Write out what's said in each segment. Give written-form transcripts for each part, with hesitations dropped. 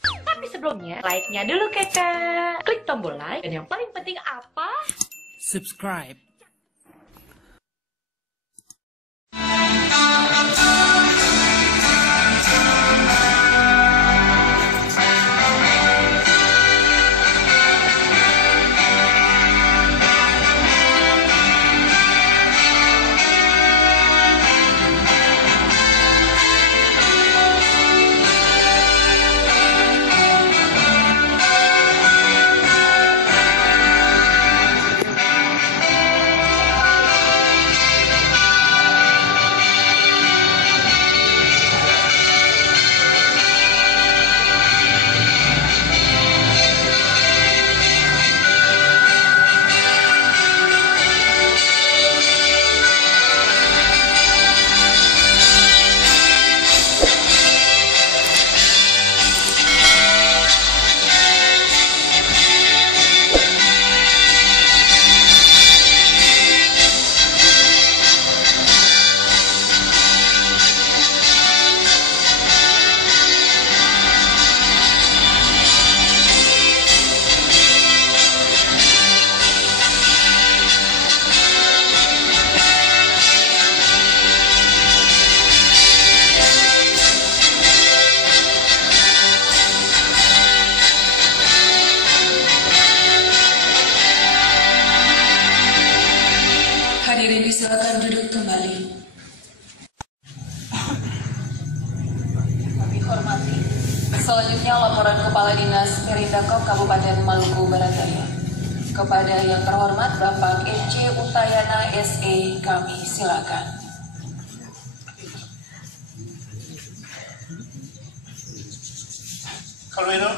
Tapi sebelumnya, like-nya dulu kakak. Klik tombol like, dan yang paling penting apa? Subscribe. Hadirin disilakan duduk kembali. Kami hormati. Selanjutnya laporan Kepala Dinas Perindakop Kabupaten Maluku Barat Daya. Kepada yang terhormat Bapak E.C. Utayana SE, kami silakan. Kalau itu,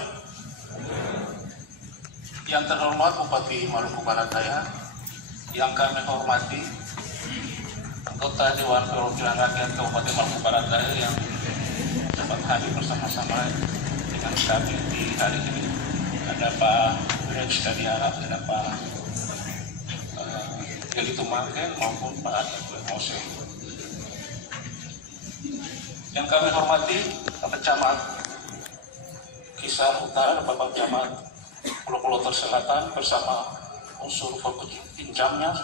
yang terhormat Bupati Maluku Barat Daya, yang kami hormati anggota Dewan Perwakilan Rakyat Kabupaten Maluku Barat Daya yang dapat hadir bersama-sama dengan kami di hari ini. Ada Pak Wirej Kadiara, ada Pak Eli Tumaken maupun Pak Mose. Yang kami hormati Bapak Camat Kisar Utara, Bapak Camat Pulau Pulau Selatan bersama unsur fokus pinjamnya,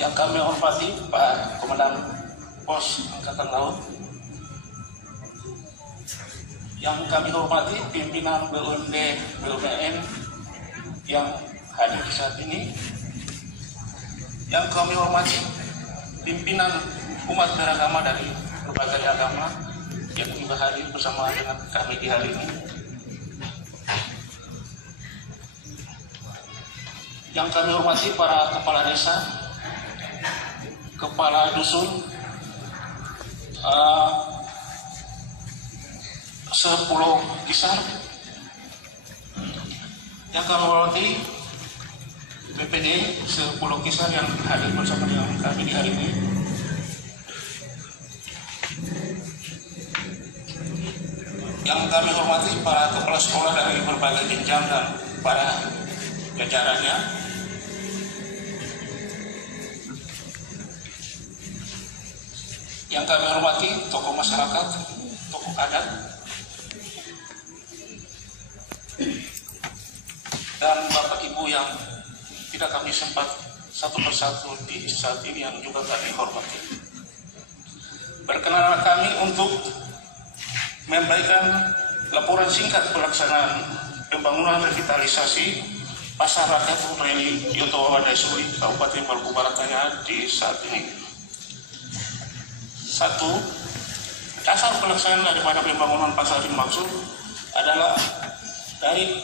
yang kami hormati Pak Komandan Pos Angkatan Laut, yang kami hormati pimpinan BUMD BUMN yang hadir di saat ini, yang kami hormati pimpinan umat beragama dari berbagai agama yang juga hadir bersama dengan kami di hari ini. Yang kami hormati para kepala desa, kepala dusun, sepuluh kisar. Yang kami hormati BPD sepuluh kisar yang hadir bersama dengan kami di hari ini. Yang kami hormati para kepala sekolah dari berbagai jenjang dan para jajarannya. Yang kami hormati tokoh masyarakat, tokoh adat, dan Bapak Ibu yang tidak kami sempat satu persatu di saat ini yang juga kami hormati. Berkenanlah kami untuk memberikan laporan singkat pelaksanaan pembangunan revitalisasi Pasar Rakyat Reli Yoto Wadasuri, Kabupaten Maluku Barat Daya di saat ini. Satu, dasar pelaksanaan daripada pembangunan pasar dimaksud adalah dari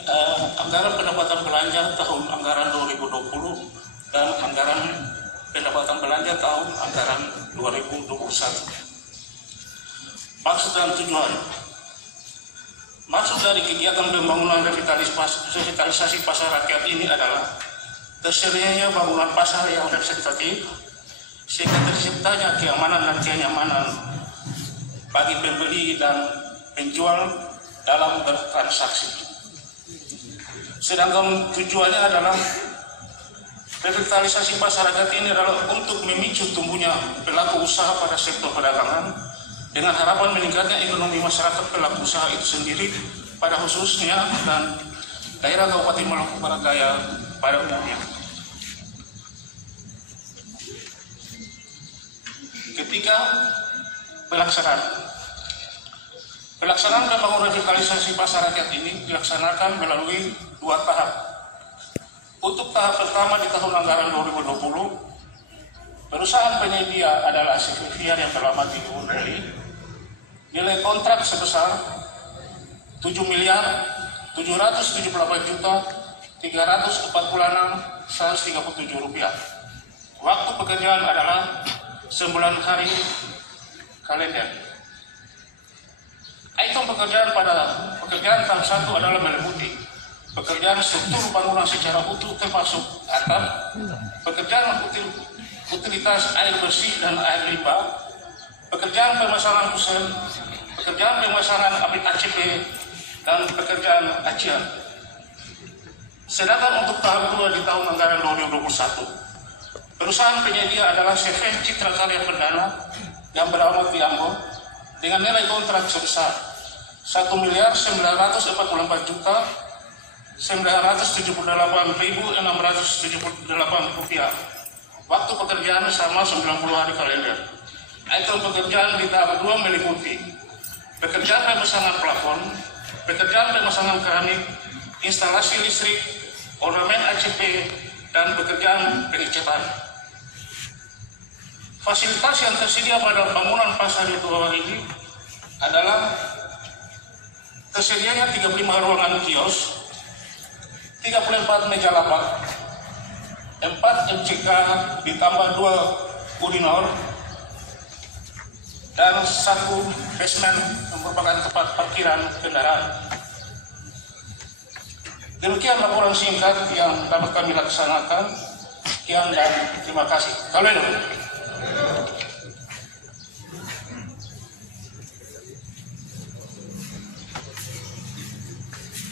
anggaran pendapatan belanja tahun anggaran 2020 dan anggaran pendapatan belanja tahun anggaran 2021. Maksud dan tujuan. Maksud dari kegiatan pembangunan revitalisasi pasar rakyat ini adalah tersedianya bangunan pasar yang representatif sehingga terciptanya keamanan dan kenyamanan bagi pembeli dan penjual dalam bertransaksi. Sedangkan tujuannya adalah revitalisasi pasar rakyat ini adalah untuk memicu tumbuhnya pelaku usaha pada sektor perdagangan dengan harapan meningkatnya ekonomi masyarakat pelaku usaha itu sendiri pada khususnya dan daerah Kabupaten Maluku Barat Daya pada umumnya. Ketika pelaksanaan pembangunan revitalisasi pasar rakyat ini dilaksanakan melalui 2 tahap. Untuk tahap pertama di tahun anggaran 2020, perusahaan penyedia adalah ACV Viar yang terlama di Unreli. Nilai kontrak sebesar 7.778.346.137 rupiah. Waktu pekerjaan adalah 9 hari kalender. Item pekerjaan pada pekerjaan tahap 1 adalah meliputi pekerjaan struktur bangunan secara utuh termasuk atap, pekerjaan utilitas air bersih dan air limbah, pekerjaan pemasangan kusen, pekerjaan pemasangan aplik ACP, dan pekerjaan acian. Sedangkan untuk tahap 2 di tahun anggaran 2021, perusahaan penyedia adalah CV Citra Karya Perdana yang beralamat di Ambon dengan nilai kontrak sebesar 1.978.978.678 rupiah. Waktu pekerjaan sama 90 hari kalender. Item pekerjaan di tahap 2 meliputi pekerjaan pemasangan plafon, pekerjaan pemasangan keramik, instalasi listrik, ornamen ACP, dan pekerjaan pengecetan. Fasilitas yang tersedia pada bangunan pasar di bawah ini adalah tersedianya 35 ruangan kios, 34 meja lapak, 4 MCK ditambah 2 urinor, dan 1 basement yang merupakan tempat parkiran kendaraan. Demikian laporan singkat yang dapat kami laksanakan. Sekian dan terima kasih. Kalian.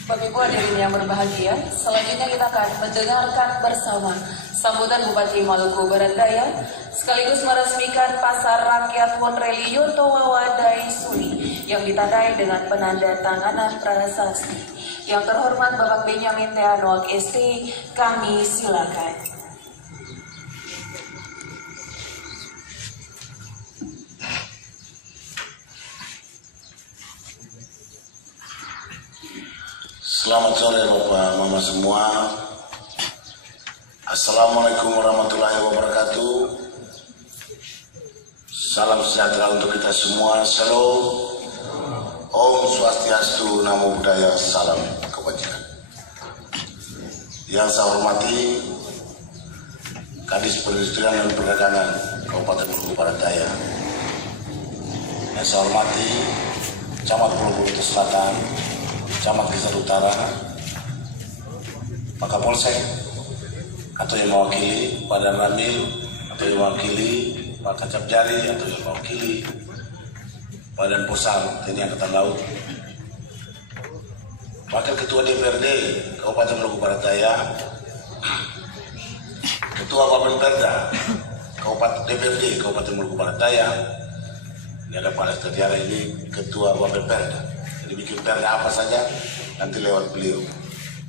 Bapak Ibu hadirin yang berbahagia, selanjutnya kita akan mendengarkan bersama sambutan Bupati Maluku Barat Daya sekaligus meresmikan Pasar Rakyat Wonreli Yotowawa Daisuli yang ditandai dengan penanda tanganan prasasti. Yang terhormat Bapak Benyamin Teanoak ST, kami silakan. Selamat sore Bapak Mama semua. Assalamualaikum warahmatullahi wabarakatuh. Salam sejahtera untuk kita semua. Shalom. Om Swastiastu, Namo Buddhaya, salam kebajikan. Yang saya hormati Kadis Perindustrian dan Perdagangan Kabupaten Maluku Barat Daya. Yang saya hormati Camat Pulau Bulu Selatan, Camat Kisar Utara, Pak Kapolsek, atau yang mewakili Pak Dan Ramil, atau yang mewakili Pak Kacap Jari, atau yang mewakili Badan Posal TNI Angkatan Laut, Wakil Ketua DPRD Kabupaten Maluku Barat Daya, Ketua Bapelperda DPRD Kabupaten Maluku Barat Daya. Ini ada Pak Lester Tiara, ini Ketua Bapelperda. Jadi bikin perda apa saja nanti lewat beliau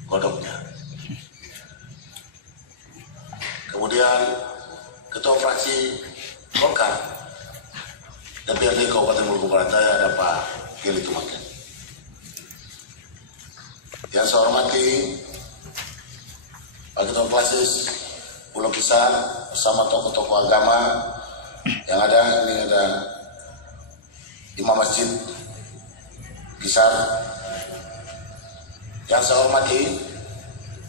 kodoknya. Kemudian Ketua Fraksi Golkar DPRD Kabupaten Maluku Barat Daya ada Pak Gili Tumaken. Yang saya hormati Pak Ketua Klasis Pulau Kisar bersama tokoh-tokoh agama yang ada. Ini ada Imam Masjid Kisar. Yang saya hormati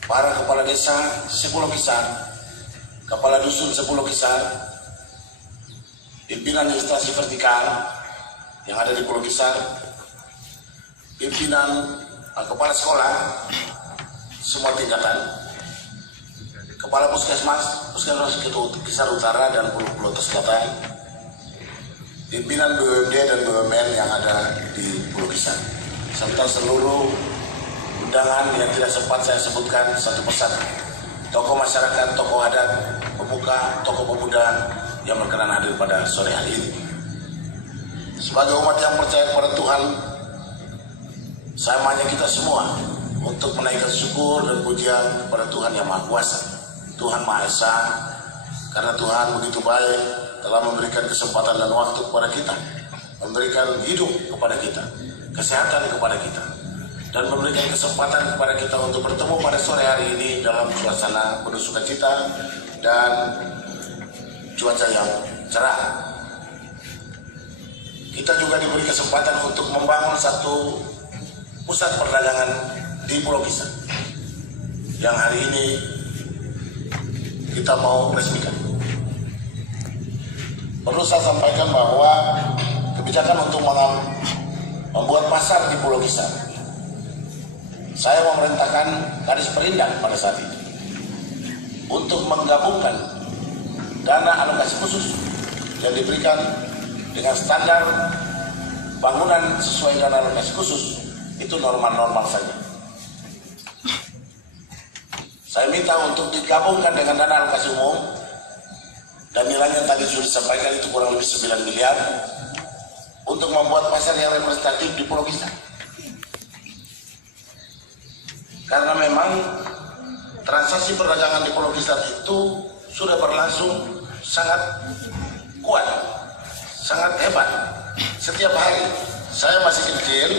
para kepala desa Pulau Kisar, kepala dusun Pulau Kisar, pimpinan instansi vertikal yang ada di Pulau Kisar, pimpinan kepala sekolah semua tingkatan, kepala puskesmas Kisar Utara dan Pulau Selatan, pimpinan BUMD dan BUMN yang ada di Pulau Kisar, serta seluruh undangan yang tidak sempat saya sebutkan satu persatu, tokoh masyarakat, tokoh adat, pemuka, tokoh pemuda yang berkenan hadir pada sore hari ini. sebagai umat yang percaya kepada Tuhan, saya mengajak kita semua untuk menaikkan syukur dan pujian kepada Tuhan yang Maha Kuasa, Tuhan Maha Esa, karena Tuhan begitu baik telah memberikan kesempatan dan waktu kepada kita, memberikan hidup kepada kita, kesehatan kepada kita, dan memberikan kesempatan kepada kita untuk bertemu pada sore hari ini dalam suasana penuh sukacita dan cuaca yang cerah. Kita juga diberi kesempatan untuk membangun satu pusat perdagangan di Pulau Kisar yang hari ini kita mau resmikan. Perlu saya sampaikan bahwa kebijakan untuk membuat pasar di Pulau Kisar, saya memerintahkan Kadis Perindak pada saat itu untuk menggabungkan dana alokasi khusus yang diberikan dengan standar bangunan sesuai dana alokasi khusus itu normal-normal saja. Saya minta untuk digabungkan dengan dana alokasi umum dan nilainya tadi sudah disampaikan itu kurang lebih 9 miliar untuk membuat pasar yang representatif di Pulau Kisar. Karena memang transaksi perdagangan di Pulau Kisar itu sudah berlangsung sangat kuat, sangat hebat. Setiap hari, saya masih kecil,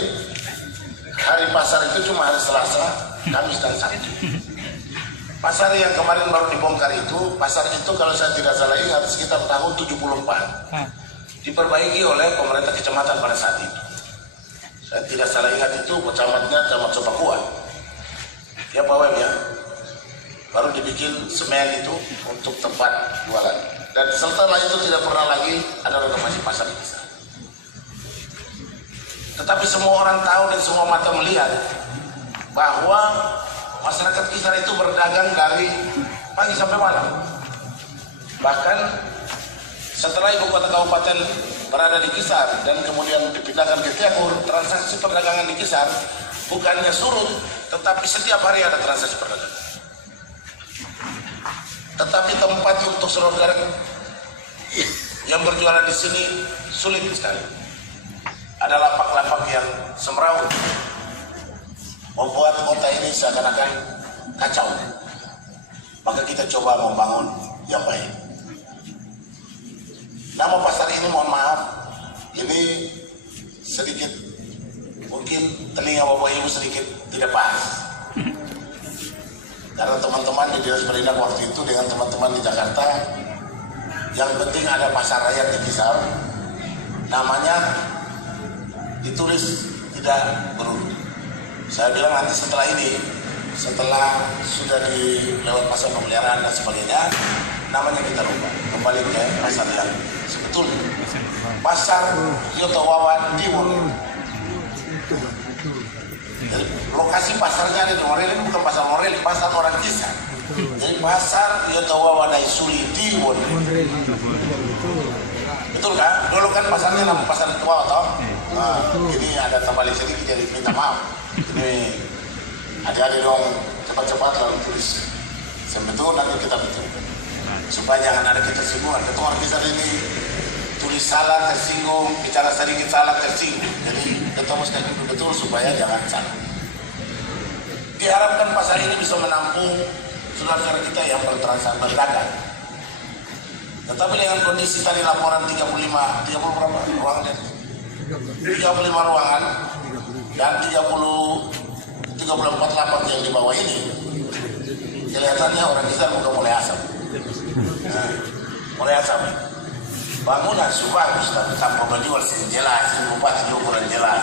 hari pasar itu cuma hari Selasa, Kamis dan Sabtu. Pasar yang kemarin baru dibongkar itu, pasar itu kalau saya tidak salah ingat sekitar tahun 74. Diperbaiki oleh pemerintah kecamatan pada saat itu. Saya tidak salah ingat itu camatnya Camat Sopakua. Ya Pak Wem ya. Baru dibikin semen itu untuk tempat jualan. Dan setelah itu tidak pernah lagi ada renovasi pasar di Kisar. Tetapi semua orang tahu dan semua mata melihat bahwa masyarakat Kisar itu berdagang dari pagi sampai malam. Bahkan setelah ibu kota kabupaten berada di Kisar dan kemudian dipindahkan ke Tiakur, transaksi perdagangan di Kisar bukannya surut, tetapi setiap hari ada transaksi perdagangan. Tetapi tempat untuk saudara yang berjualan di sini sulit sekali. Ada lapak-lapak yang semrawut, membuat kota ini seakan-akan kacau. Maka kita coba membangun yang baik. Nama pasar ini mohon maaf, ini sedikit mungkin telinga bapak ibu sedikit tidak pas. Karena teman-teman di Dinas Perindak waktu itu dengan teman-teman di Jakarta, yang penting ada pasar rakyat di Kisar, namanya ditulis tidak berurut. Saya bilang nanti setelah ini, setelah sudah dilewat pasar pemeliharaan dan sebagainya, namanya kita rubah kembali ke pasar yang sebetulnya. Pasar Yotowawa Timur. Jadi lokasi pasarnya di Morel ini bukan pasar Morel, pasar orang Kisar. Jadi pasar Yotowawa Daisuri Timur. Betul kan? Dulu kan pasarnya nama pasar Yotowawa toh. Nah, ini ada tambah sedikit jadi minta maaf. Ini adik-adik dong cepat-cepat lalu tulis. Sebetulnya nanti kita betul. Supaya jangan ada ketersinggungan. Ketua Kisar ini tulis salah tersinggung, bicara sedikit salah tersinggung. Jadi kita mesti betul supaya jangan salah. Diharapkan pasar ini bisa menampung saudara-saudara kita yang bertransaksi berdagang. Tetapi dengan kondisi tadi laporan 30 berapa ruangan? 35 ruangan dan 34 lapak yang di bawah ini, kelihatannya orang Kisar bukan mulai asam. Nah, mulai asam. Bangunan bagus tapi tanpa menjual sih jelas, bupati juga kurang jelas.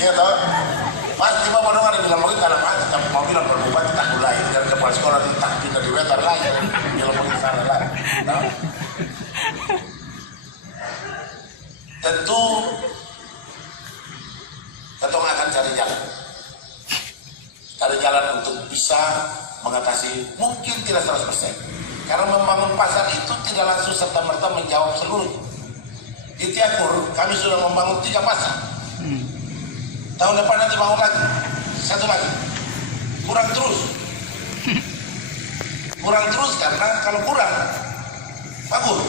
Iya toh? Pasti bapak dong ada bilang begitu dalam hati, tapi mau bilang kalau bupati tak lain dan kepala sekolah tak pindah di wetar lagi, kalau begitu sana lagi. Tentu kita akan cari jalan untuk bisa mengatasi, mungkin tidak 100%. Karena membangun pasar itu tidak langsung serta-merta menjawab seluruhnya. Di Tiakur kami sudah membangun 3 pasar. Tahun depan nanti bangun lagi, 1 lagi. Kurang terus karena kalau kurang bagus.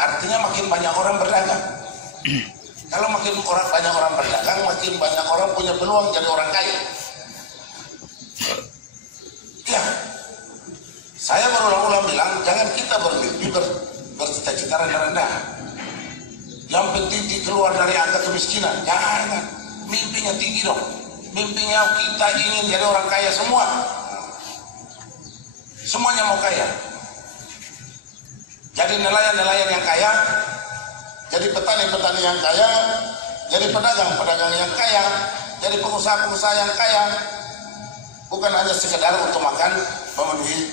artinya makin banyak orang berdagang. Kalau makin banyak orang berdagang, makin banyak orang punya peluang jadi orang kaya. Ya, saya berulang-ulang bilang, jangan kita bermimpi bercita-cita rendah-rendah. Yang penting keluar dari angka kemiskinan. Jangan, mimpinya tinggi dong. Mimpinya kita ingin jadi orang kaya semua. Semuanya mau kaya. Jadi nelayan-nelayan yang kaya, jadi petani-petani yang kaya, jadi pedagang-pedagang yang kaya, jadi pengusaha-pengusaha yang kaya. Bukan hanya sekedar untuk makan memenuhi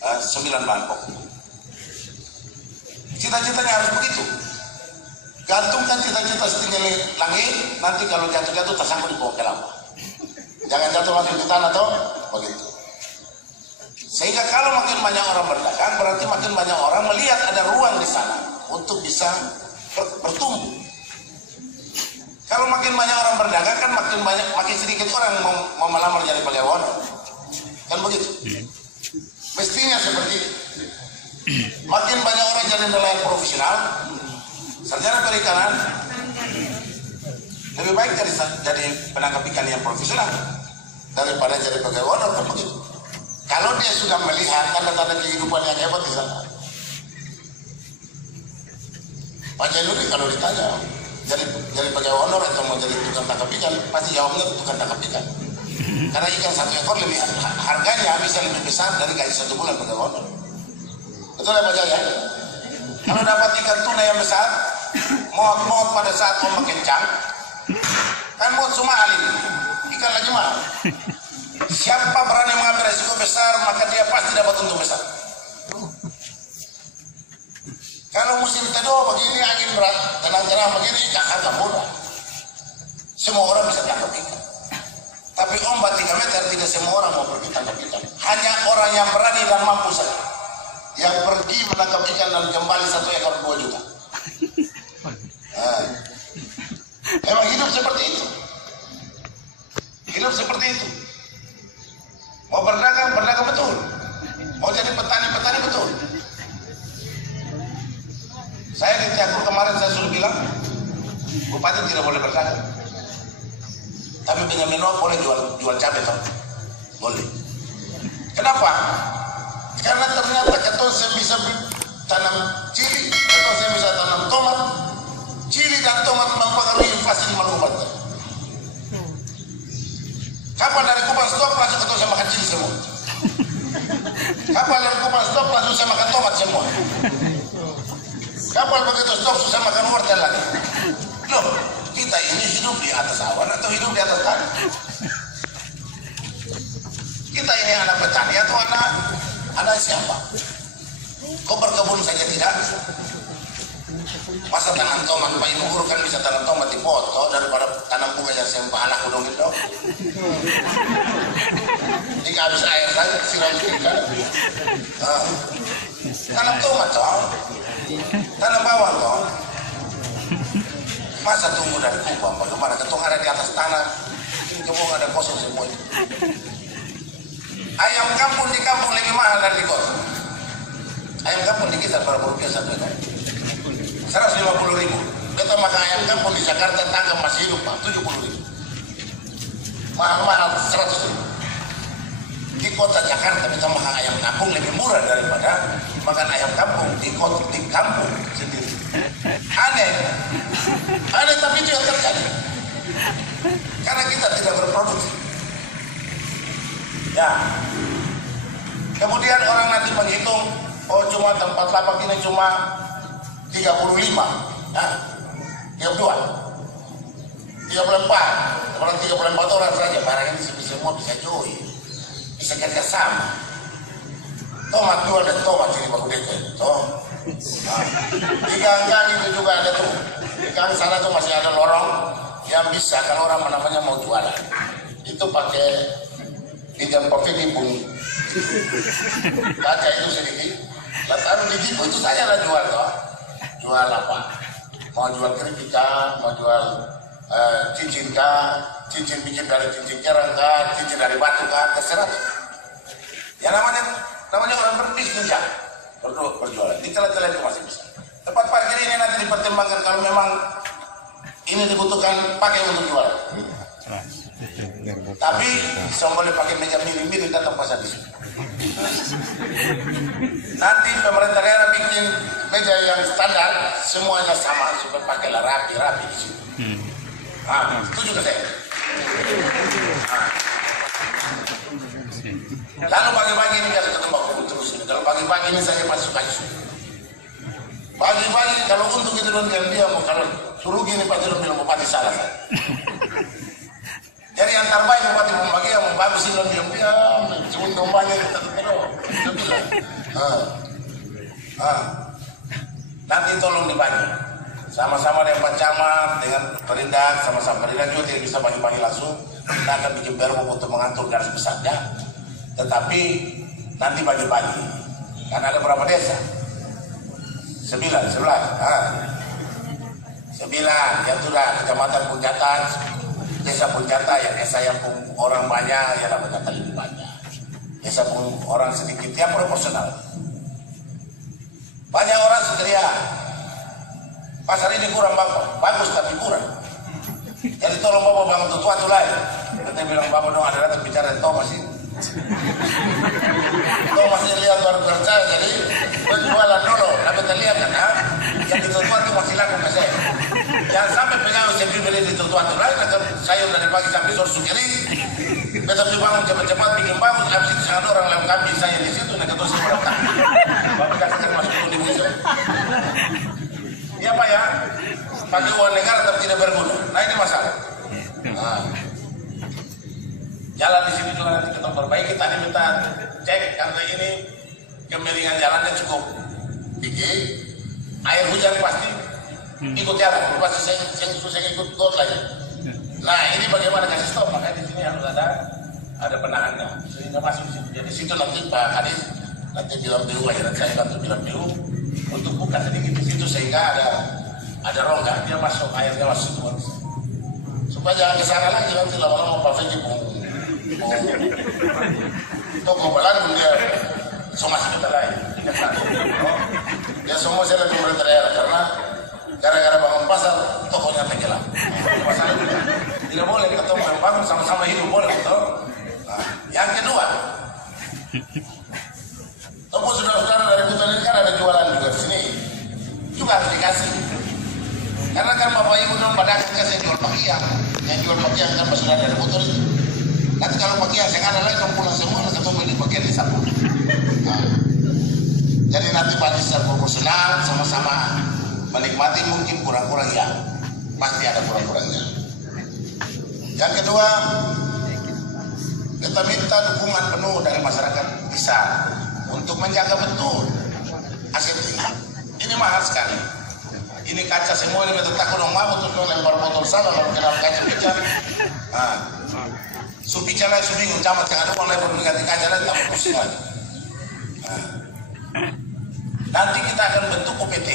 9 bahan pokok. Cita-citanya harus begitu. Gantungkan cita-cita setinggi langit, nanti kalau jatuh-jatuh tersangkut di bawah kelapa. Jangan jatuh langsung ke tanah toh, begitu. Sehingga kalau makin banyak orang berdagang, berarti makin banyak orang melihat ada ruang di sana untuk bisa bertumbuh. Kalau makin banyak orang berdagang kan makin sedikit orang mau melamar jadi pegawai. Kan begitu. Mestinya seperti itu. Makin banyak orang jadi nelayan profesional, sarjana perikanan, lebih baik jadi penangkap ikan yang profesional daripada jadi pegawai. Kan begitu. Kalau dia sudah melihat tanda-tanda kehidupan yang hebat di sana. Pak Jainudin kalau ditanya jadi pegawai honor atau mau jadi tukang tangkap ikan, pasti jawabnya tukang tangkap ikan. Karena ikan 1 ekor lebih harganya bisa lebih besar dari gaji 1 bulan pegawai honor. Betul ya Pak Jaya? Kalau dapat ikan tuna yang besar, maut pada saat ombak kencang, kan maut semua alih, ikan lagi mahal. Siapa berani mengambil resiko besar, maka dia pasti dapat untung besar. Kalau musim teduh begini, angin berat, tenang-tenang begini, harga murah. Semua orang bisa tangkap ikan. Tapi ombak 3 meter, tidak semua orang mau pergi tangkap ikan. Hanya orang yang berani dan mampu saja yang pergi menangkap ikan dan kembali 1 ekor 2 juta. Memang hidup seperti itu. Hidup seperti itu. Mau berdagang betul. Mau jadi petani betul. Saya di Tiakur kemarin saya sudah bilang, bupati tidak boleh berdagang. Tapi Benyamin Noah boleh jual cabai toh. Boleh. Kenapa? Karena ternyata keton saya bisa tanam cili, keton saya bisa tanam tomat. Cili dan tomat mempengaruhi inflasi di Maluku Barat. Kapan dari Kupang stop langsung keton saya makan cili semua. Kapan dari Kupang stop langsung saya makan tomat semua. Kapan begitu stop susah makan wortel lagi. Loh, kita ini hidup di atas awan atau hidup di atas tanah? Kita ini anak petani atau anak siapa? Kok berkebun saja tidak? Masa tanam tomat Pak Ibu Guru kan bisa tanam tomat di foto daripada tanam bunga yang sempah anak gunung itu. Jika habis air saja siram sedikit. Tanam tomat toh, tanam bawang toh. Masa tunggu dari Kupang, bagaimana ketung ada di atas tanah, ini kebun ada kosong semua itu. Ayam kampung di kampung lebih mahal dari di kos. Ayam kampung di kisar berapa rupiah satu ekor? 150.000. Kita makan ayam kampung di Jakarta tangga masih hidup Pak, 70.000. Mahal-mahal 100.000. Di kota Jakarta kita makan ayam kampung lebih murah daripada makan ayam kampung di kampung sendiri. Aneh tapi itu yang terjadi. Karena kita tidak berproduksi. Ya. Kemudian orang nanti menghitung, oh cuma tempat lapak ini cuma 35, ya, 32, 34, orang 34 orang saja, barang ini semua bisa join, bisa kerjasama. Tomat jual dan tomat ini baru deket, toh. Di gang-gang itu juga ada tuh, di gang sana tuh masih ada lorong yang bisa kalau orang namanya mau jualan, itu pakai pinjam kopi timbung, kaca itu sedikit, taruh di timbung itu saja lah jual toh. Jual apa? Mau jual keripik kah? Mau jual cincin kah? Cincin bikin dari cincin kerang kah? Cincin dari batu kah? Terserah. Ya namanya orang berbisnis ya. Berjualan. Di telan-telan itu masih bisa. Tempat parkir ini nanti dipertimbangkan kalau memang ini dibutuhkan pakai untuk jual. Tapi semua boleh pakai meja miring-miring datang pasar di sini. Nanti pemerintah daerah bikin meja yang standar semuanya sama supaya pakailah rapi-rapi di sini. Setuju ke saya? Lalu pagi-pagi ini biasa ketemu aku terus ini. Kalau pagi-pagi ini saya masih suka isu. Pagi-pagi kalau untuk itu dia mau kalau suruh gini Pak Jero bilang bupati salah saya. Jadi yang terbaik bupati membagi yang bagus itu diam-diam, cuma dombanya kita bilang. Nanti tolong dibagi. Sama-sama dengan Pak Camat, dengan Perindak, sama-sama Perindak juga tidak bisa bagi-bagi langsung. Kita akan bikin pergub untuk mengatur garis besarnya. Tetapi nanti bagi-bagi. Karena ada berapa desa? 9, 11. 9, ya sudah, kecamatan Puncatan, desa Puncata, yang desa yang orang banyak, ya Puncata lebih banyak. Desa orang sedikit, ya proporsional. Banyak orang seteria. Pasar ini kurang bagus tapi kurang. Jadi tolong Bapak bangun sesuatu lain. Kita bilang Bapak dong ada datang bicara Thomas ini. Thomas ini lihat luar biasa jadi berjualan dulu. Tapi kita lihat kan, yang di sesuatu masih laku ke saya. Jangan sampai pegawai saya beli di sesuatu lain. Atau saya dari pagi sampai sore sukiri. Tetapi bangun cepat-cepat bikin bagus. Habis itu ada orang lewat kambing saya di situ. Nah ketemu saya berapa. Bapak kasihkan masuk di musim. Iya Pak ya, pakai uang negara tapi tidak berguna. Nah ini masalah. Jalan di sini juga nanti kita perbaiki. Tadi minta cek karena ini kemiringan jalannya cukup tinggi. Air hujan pasti ikut jalan. Pasti saya ikut got lagi. Nah ini bagaimana kasih stop? Makanya di sini harus ada penahannya. Sehingga masuk di situ. Jadi situ nanti Pak Kadis nanti bilang biru lagi dan saya bantu bilang biru. Untuk buka sedikit di situ sehingga ada rongga dia masuk airnya masuk semua supaya jangan ke sana lagi nanti lama-lama Pak Feji toko balan dia semua sekitar lain ya semua saya lagi pemerintah daerah karena gara-gara bangun pasar tokonya tenggelam pasar tidak boleh ketemu yang bangun sama-sama hidup boleh betul. Yang kedua toko saudara-saudara dari hutan ini kan ada jualan juga di sini. Juga harus dikasih. Karena kan Bapak Ibu dong pada akhirnya saya jual pakaian. Yang jual pakaian kan saudara dari hutan itu. Nanti kalau pakaian saya ada lagi kamu pulang semua nanti kamu beli pakaian di sana. Jadi nanti pada secara proporsional sama-sama menikmati mungkin kurang-kurang ya. Pasti ada kurang-kurangnya. Yang kedua kita minta dukungan penuh dari masyarakat bisa untuk menjaga betul aset ini. Ini mahal sekali. Ini kaca semua ini betul takut dong mabuk terus lempar botol sana lalu kena kaca pecah. Supica lagi subingung camat yang ada uang lempar mengganti kaca lagi tambah pusing lagi. Nanti kita akan bentuk UPT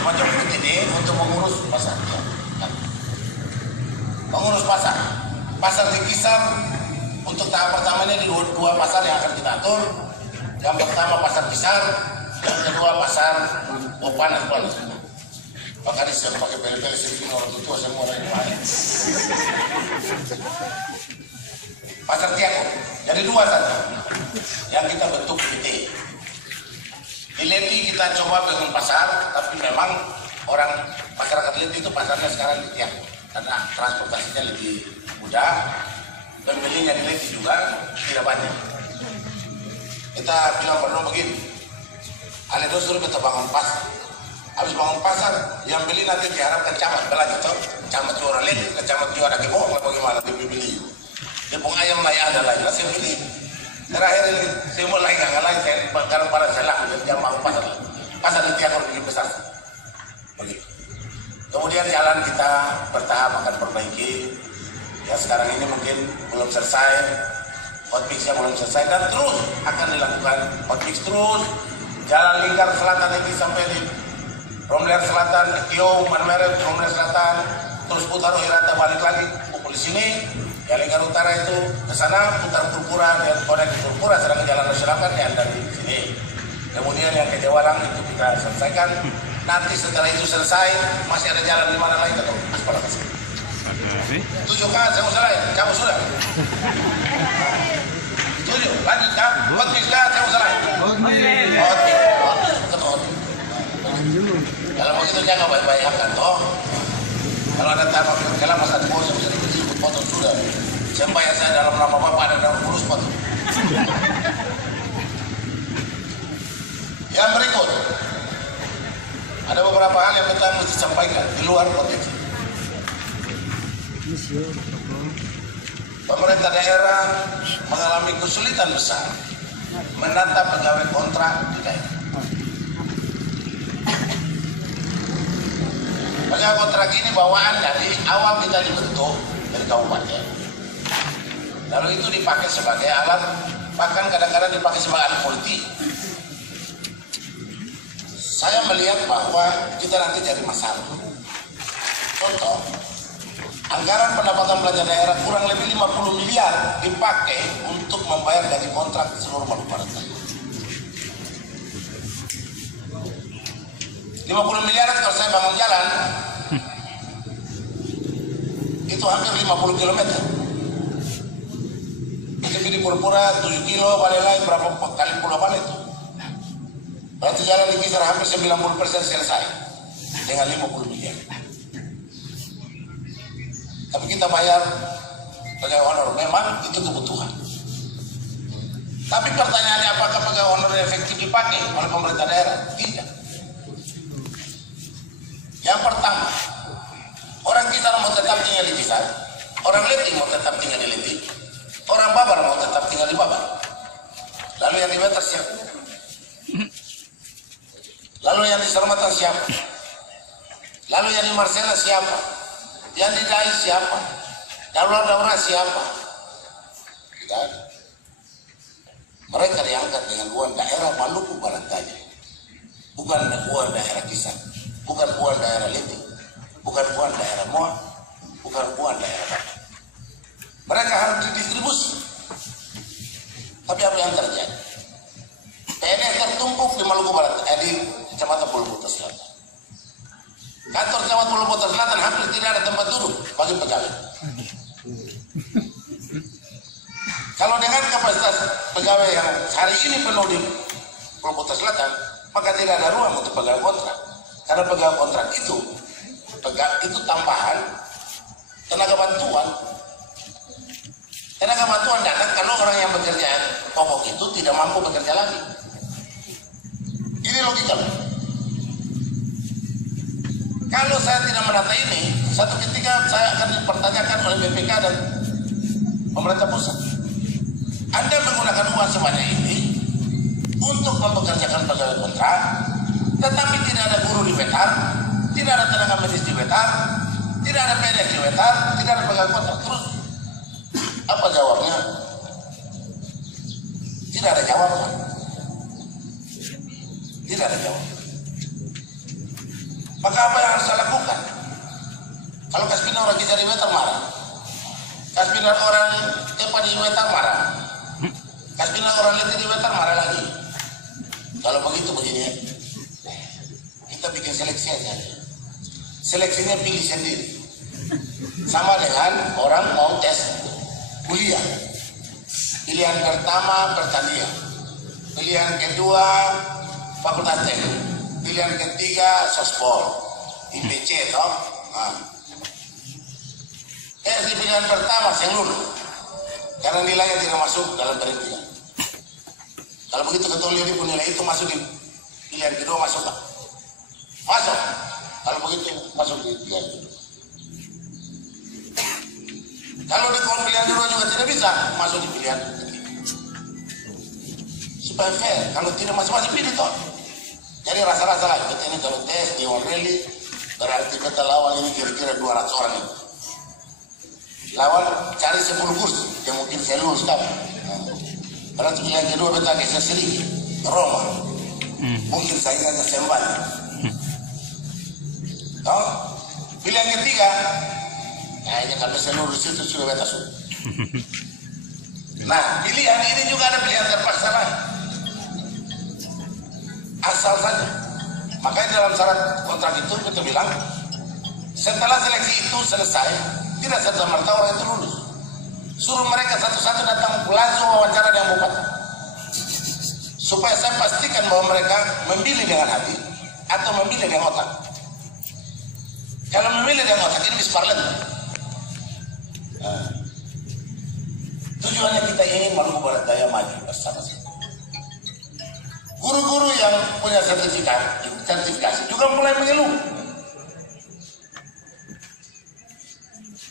semacam UPT untuk mengurus pasar. Mengurus pasar dikisar untuk tahap pertama ini di dua pasar yang akan kita atur. Yang pertama pasar besar, yang kedua pasar panas. Makanya saya pakai pele-pele sini orang tua semua orang yang lain. Pasar Tiako, jadi dua saja yang kita bentuk PT. Di Leti kita coba dengan pasar, tapi memang orang masyarakat Leti itu pasarnya sekarang di Tiako karena transportasinya lebih mudah. Pembelinya di Leti juga tidak banyak. Kita bilang pernah begini, ada dosur kita bangun pasar. Habis bangun pasar, yang beli nanti diharapkan camat belanja toh. Camat jual Leti, camat jual ada kebohongan bagaimana dia beli. Dia pun ayam lain ada lain, lah saya beli. Terakhir ini saya mulai nggak lain, saya karena pada salah dan jam bangun pasar di Tiako lebih besar. Begitu. Kemudian jalan kita bertahap akan perbaiki. Ya sekarang ini mungkin belum selesai, hotmixnya belum selesai dan terus akan dilakukan hotmix terus. Jalan lingkar selatan ini sampai di Romler Selatan, Kio, Manmeret, Romler Selatan, terus putar Hirata balik lagi pukul di sini. Ya lingkar utara itu ke sana putar Purpura dan konek Purpura sedang jalan nasional kan yang dari sini. Kemudian yang ke Jawalang itu kita selesaikan. Nanti setelah itu selesai, masih ada jalan di mana lagi atau aspal kasih. 7 kan, saya mau selesai, kamu sudah. 7, lanjut kan? Hotmix kan, saya mau selesai. Kalau begitu jangan baik-baik akan toh. Kalau ada tanah kalau masa tua yang bisa dikecil potong sudah. Saya bayar saya dalam nama bapak ada dalam kurus potong. Yang berikut, ada beberapa hal yang kita mesti sampaikan di luar konteks. Pemerintah daerah mengalami kesulitan besar menata pegawai kontrak di daerah. Pegawai kontrak ini bawaan dari awal kita dibentuk dari kabupaten. Lalu itu dipakai sebagai alat, bahkan kadang-kadang dipakai sebagai alat politik. Saya melihat bahwa kita nanti jadi masalah. Contoh, anggaran pendapatan belanja daerah kurang lebih 50 miliar dipakai untuk membayar gaji kontrak di seluruh Maluku Barat. 50 miliar kalau saya bangun jalan, itu hampir 50 km. Itu di Purpura 7 kilo, balik lagi berapa kali pulau balik itu. Berarti jalan di kisaran hampir 90% selesai dengan 50 miliar. Tapi kita bayar pegawai honor, memang itu kebutuhan. Tapi pertanyaannya apakah pegawai honor efektif dipakai oleh pemerintah daerah? Tidak. Yang pertama, orang Kisar mau tetap tinggal di Kisar, orang Leti mau tetap tinggal di Leti, orang Babar mau tetap tinggal di Babar. Lalu yang di Wetan siapa? Lalu yang di Sarmatan siapa? Lalu yang di Marsela siapa? Yang di Dai siapa? Daura siapa? Tidak ada. Mereka diangkat dengan uang daerah Maluku Barat saja, bukan uang daerah Kisar, bukan uang daerah Leti, bukan uang daerah Moa, bukan uang daerah Babat. Mereka harus didistribusi. Tapi apa yang terjadi? PNS tertumpuk di Maluku Barat, di Kecamatan Pulau Buta Selatan. Kantor Camat Pulau Buta Selatan hampir tidak ada tempat duduk bagi pegawai. Kalau dengan kapasitas pegawai yang hari ini penuh di Pulau Buta Selatan, maka tidak ada ruang untuk pegawai kontrak. Karena pegawai kontrak itu tambahan tenaga bantuan. Tenaga bantuan datang kalau orang yang bekerja pokok itu tidak mampu bekerja lagi. Ini logika. Kalau saya tidak menata ini, satu ketika saya akan dipertanyakan oleh BPK dan pemerintah pusat. Anda menggunakan uang sebanyak ini untuk mempekerjakan pegawai kontrak, tetapi tidak ada guru di Wetar, tidak ada tenaga medis di Wetar, tidak ada PNS di Wetar, tidak ada pegawai kontrak. Terus apa jawabnya? Tidak ada jawaban. Tidak ada jawaban. Maka apa yang harus saya lakukan? Kalau Kaspina orang kita di Wetar marah, Kaspina orang Epa di Wetar marah, Kaspina orang Leti di Wetar marah lagi. Kalau begitu begini ya, kita bikin seleksi aja. Seleksinya pilih sendiri. Sama dengan orang mau tes kuliah. Pilihan pertama pertanian, pilihan kedua fakultas teknik, pilihan ketiga sospol, IPC toh. Nah. Di pilihan pertama saya lulus karena nilainya tidak masuk dalam perhitungan. Kalau begitu ketua Lili pun nilai itu masuk di pilihan kedua, masuk tak? Masuk. Kalau begitu masuk di pilihan kedua. Kalau di pilihan kedua juga tidak bisa masuk di pilihan ketiga. Supaya fair, kalau tidak masing-masing pilih toh. Jadi rasa-rasa lah, kita ini kalau tes di Onreli berarti kita lawan ini kira-kira 200 orang ini. Lawan cari 10 kursi yang mungkin saya lulus kan. Berarti pilihan kedua kita geser sedikit Roma, mungkin saingannya Semban. Tahu? Pilihan ketiga, kayaknya kalau saya lulus itu sudah beta sudah. Nah, pilihan ini juga ada pilihan terpaksa lain. asal saja. Makanya dalam syarat kontrak itu kita bilang setelah seleksi itu selesai, tidak serta-merta orang itu lulus. Suruh mereka satu-satu datang langsung wawancara dengan bupati, supaya saya pastikan bahwa mereka memilih dengan hati atau memilih dengan otak. Kalau memilih dengan otak ini misparlen. Tujuannya kita ingin Maluku Barat Daya maju bersama-sama. Guru-guru yang punya sertifikasi juga mulai mengeluh.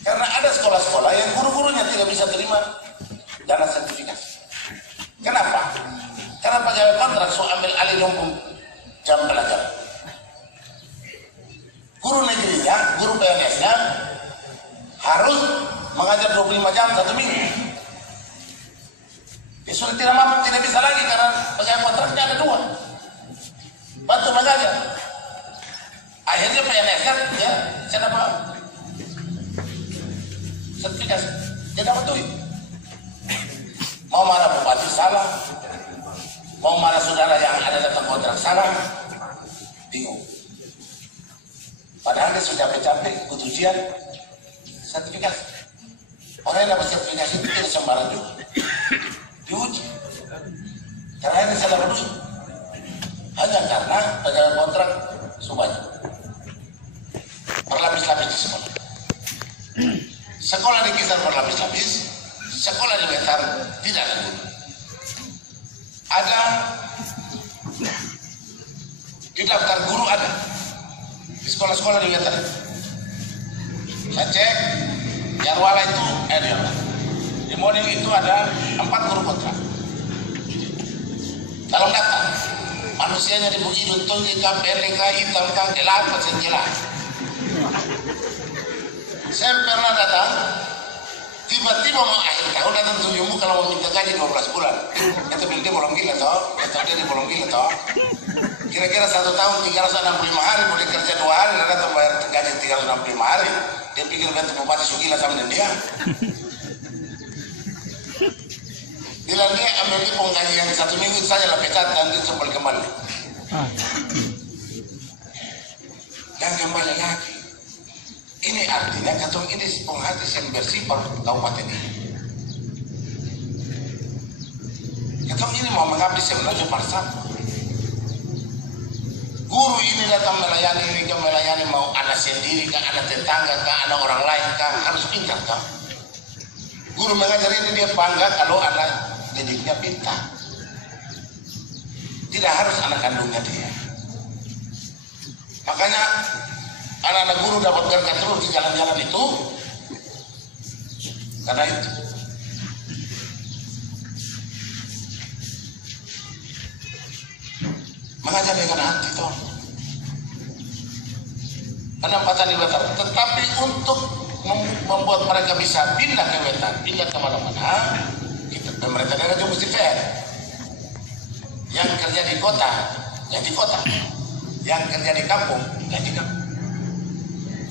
Karena ada sekolah-sekolah yang guru-gurunya tidak bisa terima dana sertifikasi. Kenapa? Karena pegawai kontrak so ambil alih 20 jam pelajaran. Guru negerinya, guru PNS-nya harus mengajar 25 jam 1 minggu. Dia sudah tidak mampu, tidak bisa lagi karena pegawai kontraknya ada 2. Bantu mengajar. Akhirnya PNS-nya ya, saya dapat sertifikasi, dia dapat duit. Mau marah bupati salah, mau marah saudara yang ada dalam kontrak salah, bingung. Padahal dia sudah capek ikut ujian sertifikasi. Orang yang dapat sertifikasi itu tidak sembarang juga diuji. Karena ini saya dapat duit hanya karena pegawai kontrak semuanya berlapis-lapis di sekolah. Sekolah di Kisar berlapis-lapis, sekolah di Wetan tidak ada guru. Ada di daftar guru ada di sekolah-sekolah di Wetan. Saya cek Jarwala itu di Moning itu ada 4 guru kontrak. Dalam daftar manusianya di Bukit Duntong, PLK, hitam, gelap, jelas. Saya pernah datang, tiba-tiba mau akhir tahun datang tunjukmu kalau mau minta gaji 12 bulan. Kata dia belum gila toh, kata dia belum gila toh. Kira-kira 1 tahun 365 hari, boleh kerja 2 hari, dan datang bayar gaji 365 hari. Dia pikir bantu bupati sugila sama dia. Bilang dia ambil di penggaji yang 1 minggu saja lah pecat dan dia kembali kembali. Dan kembali lagi. Ini artinya katong ini penghadis yang bersih per kabupaten ini. Katong ini mau mengabdi sebenarnya bersama. Guru ini datang melayani mau anak sendiri kah, anak tetangga kah, anak orang lain kah, harus pintar kah? Guru mengajar ini dia bangga kalau anak didiknya pintar. Tidak harus anak kandungnya dia. Makanya anak-anak guru dapat berkat terus di jalan-jalan itu karena itu. Mengajar dengan hati toh. Penempatan di Wetan, tetapi untuk membuat mereka bisa pindah ke Wetan, pindah kemana-mana, pemerintah daerah juga mesti fair. Yang kerja di kota, gaji kota. Yang kerja di kampung, gaji kampung.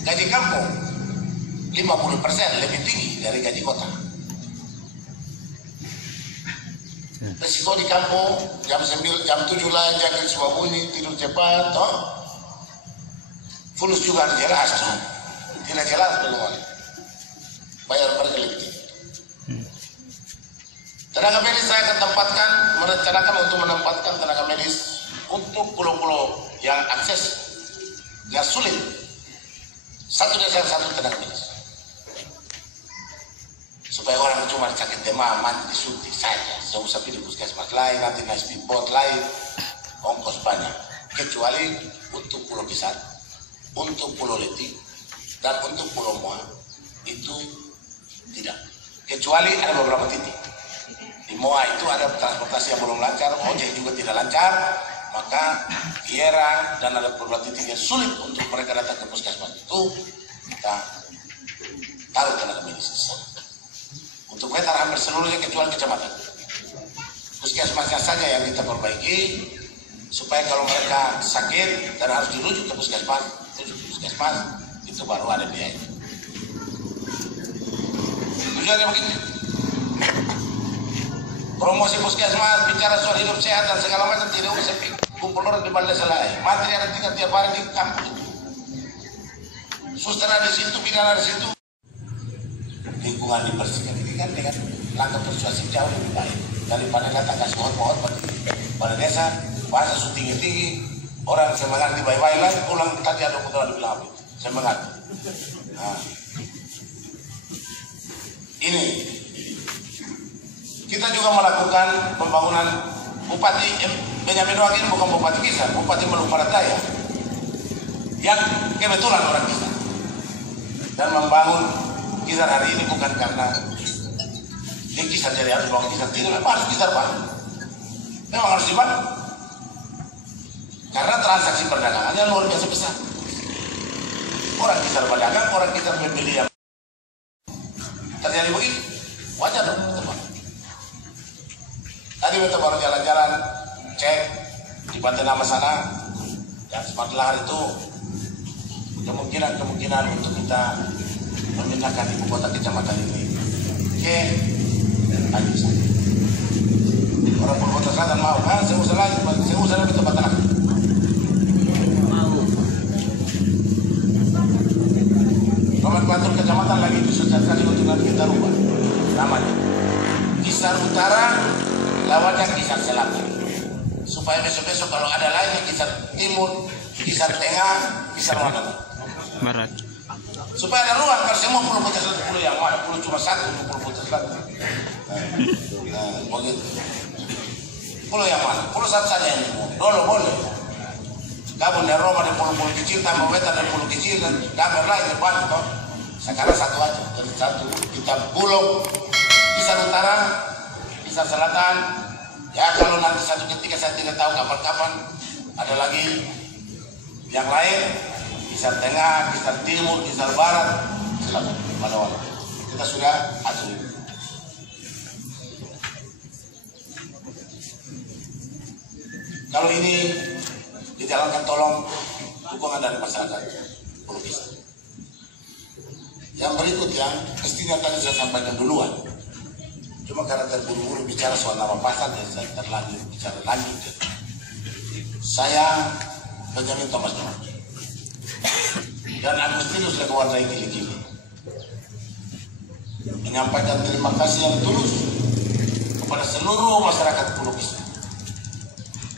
Gaji kampung 50% lebih tinggi dari gaji kota. Resiko di kampung jam 7 lah jangan semua bunyi, tidur cepat toh. Fulus juga jelas toh. Tidak jelas belum. Bayar mereka lebih tinggi. Tenaga medis saya akan tempatkan, merencanakan untuk menempatkan tenaga medis untuk pulau-pulau yang aksesnya sulit. Satu desa satu tenaga medis. Supaya orang cuma sakit demam, mati disuntik saja. Saya usah pilih puskesmas lain, nanti naik speedboat lain, ongkos banyak. Kecuali untuk Pulau Kisar, untuk Pulau Leti, dan untuk Pulau Moa, itu tidak. Kecuali ada beberapa titik. Di Moa itu ada transportasi yang belum lancar, ojek juga tidak lancar, maka Kiera dan ada beberapa titik yang sulit untuk mereka datang ke puskesmas itu, kita taruh tenaga medis di sana. Untuk Wetan hampir seluruhnya kecuali kecamatan. Puskesmasnya saja yang kita perbaiki, supaya kalau mereka sakit dan harus dirujuk ke puskesmas, itu baru ada biaya. Tujuannya begini. Promosi puskesmas, bicara soal hidup sehat dan segala macam tidak usah pikir. kumpul orang di balai selai, materi ada 3 tiap hari di kampung itu. Suster ada di situ, bidan ada di situ. Lingkungan dibersihkan ini kan dengan langkah persuasif jauh lebih baik daripada datang kasih pohon-pohon pada desa, bahasa su tinggi-tinggi, orang semangat di bayi-bayi lagi, pulang tadi ada putra dibilang apa? Semangat. Nah, ini kita juga melakukan pembangunan. Bupati Benyamin Wang ini bukan Bupati Kisar, Bupati Maluku Barat Daya yang kebetulan orang Kisar, dan membangun Kisar hari ini bukan karena dia Kisar jadi harus bangun Kisar, tidak, memang harus Kisar Pak, memang harus dibangun karena transaksi perdagangannya luar biasa besar. Orang Kisar berdagang, orang Kisar membeli yang terjadi begitu, wajar dong teman. Tadi kita baru jalan-jalan cek di Pantai Nama sana, yang Smart Lahar itu kemungkinan untuk kita memindahkan ibu kota kecamatan ini ke Anissa. Orang Purwokerto Selatan mau kan? Saya usah lagi di tempat tanah. Mau. Nomenklatur kecamatan lagi disusun sekali untuk kita rubah namanya. Kisar Utara lawannya Kisar Selatan, supaya besok-besok kalau ada lagi Kisar Timur, Kisar Tengah, Kisar Barat, supaya ada ruang. Kalau semua pulau Kota Selatan, pulau yang mana, pulau cuma satu, pulau Kota Selatan. Nah, begitu. Pulau yang mana? Pulau satu saja ini, dulu boleh. Gabung dari Roma dan pulau-pulau kecil, tambah Wetan dan pulau kecil, dan gambar lagi banyak toh. Sekarang satu aja, jadi satu kita pulau Kisar Utara, Kisar Selatan. Ya kalau nanti satu ketika saya tidak tahu kapan-kapan ada lagi yang lain, Kisar Tengah, Kisar Timur, Kisar Barat, silakan mana-mana. Kita sudah atur. Kalau ini dijalankan, tolong dukungan dari masyarakat Pulau Kisar. Yang berikut yang mestinya tadi saya sampaikan duluan, cuma karena terburu-buru bicara soal nama pasar, dan saya terlanjur bicara lanjut. Saya Benyamin Thomas George dan Agustinus Legowarna Gili menyampaikan terima kasih yang tulus kepada seluruh masyarakat Pulau Kisar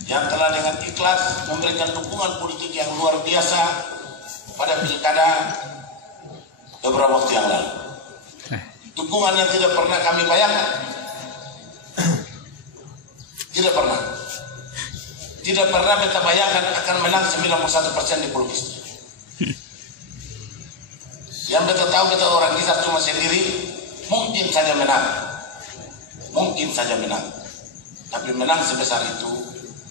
yang telah dengan ikhlas memberikan dukungan politik yang luar biasa pada pilkada beberapa waktu yang lalu. Dukungan yang tidak pernah kami bayangkan, tidak pernah kita bayangkan akan menang 91% di Pulau Kisar. Yang kita tahu, kita orang Kisar cuma sendiri, mungkin saja menang, tapi menang sebesar itu